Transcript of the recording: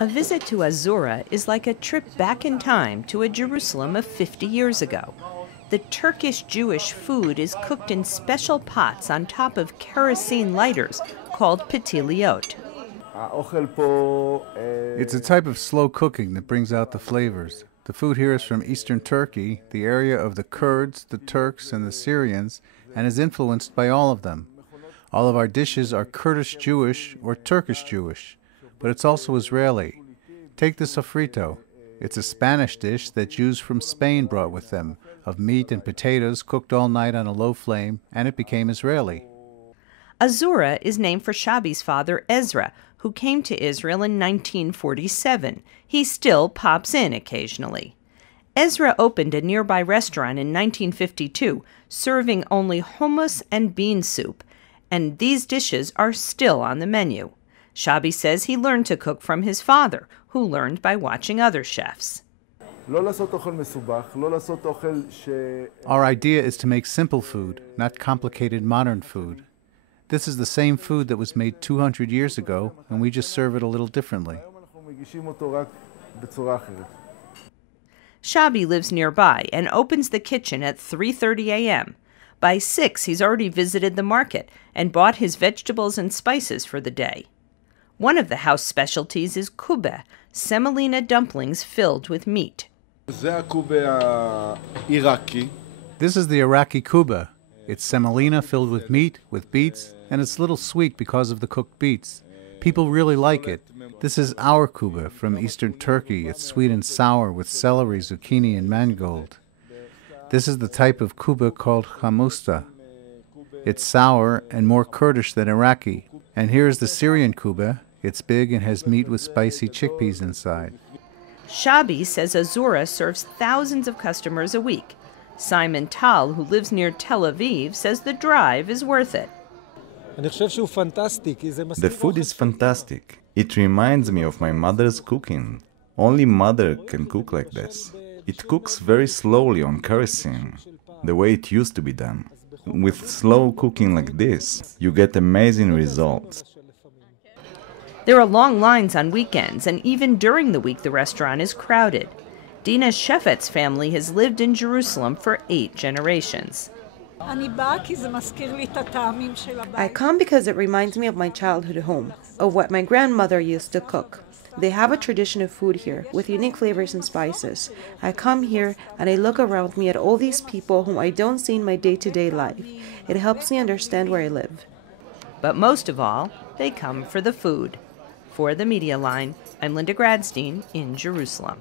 A visit to Azura is like a trip back in time to a Jerusalem of 50 years ago. The Turkish Jewish food is cooked in special pots on top of kerosene lighters called pitiliot. It's a type of slow cooking that brings out the flavors. The food here is from eastern Turkey, the area of the Kurds, the Turks, and the Syrians, and is influenced by all of them. All of our dishes are Kurdish Jewish or Turkish Jewish, but it's also Israeli. Take the sofrito. It's a Spanish dish that Jews from Spain brought with them, of meat and potatoes cooked all night on a low flame, and it became Israeli. Azura is named for Shabi's father, Ezra, who came to Israel in 1947. He still pops in occasionally. Ezra opened a nearby restaurant in 1952, serving only hummus and bean soup, and these dishes are still on the menu. Shabi says he learned to cook from his father, who learned by watching other chefs. Our idea is to make simple food, not complicated modern food. This is the same food that was made 200 years ago, and we just serve it a little differently. Shabi lives nearby and opens the kitchen at 3:30 a.m. By 6, he's already visited the market and bought his vegetables and spices for the day. One of the house specialties is Kuba, Semolina dumplings filled with meat. This is the Iraqi Kuba. It's semolina filled with meat, with beets, and it's a little sweet because of the cooked beets. People really like it. This is our Kuba from eastern Turkey. It's sweet and sour with celery, zucchini, and mangold. This is the type of Kuba called hamusta. It's sour and more Kurdish than Iraqi. And here's the Syrian Kuba. It's big and has meat with spicy chickpeas inside. Shabi says Azura serves thousands of customers a week. Simon Tal, who lives near Tel Aviv, says the drive is worth it. The food is fantastic. It reminds me of my mother's cooking. Only mother can cook like this. It cooks very slowly on kerosene, the way it used to be done. With slow cooking like this, you get amazing results. There are long lines on weekends, and even during the week the restaurant is crowded. Dina Shefet's family has lived in Jerusalem for 8 generations. I come because it reminds me of my childhood home, of what my grandmother used to cook. They have a tradition of food here, with unique flavors and spices. I come here and I look around me at all these people whom I don't see in my day-to-day life. It helps me understand where I live. But most of all, they come for the food. For the Media Line, I'm Linda Gradstein in Jerusalem.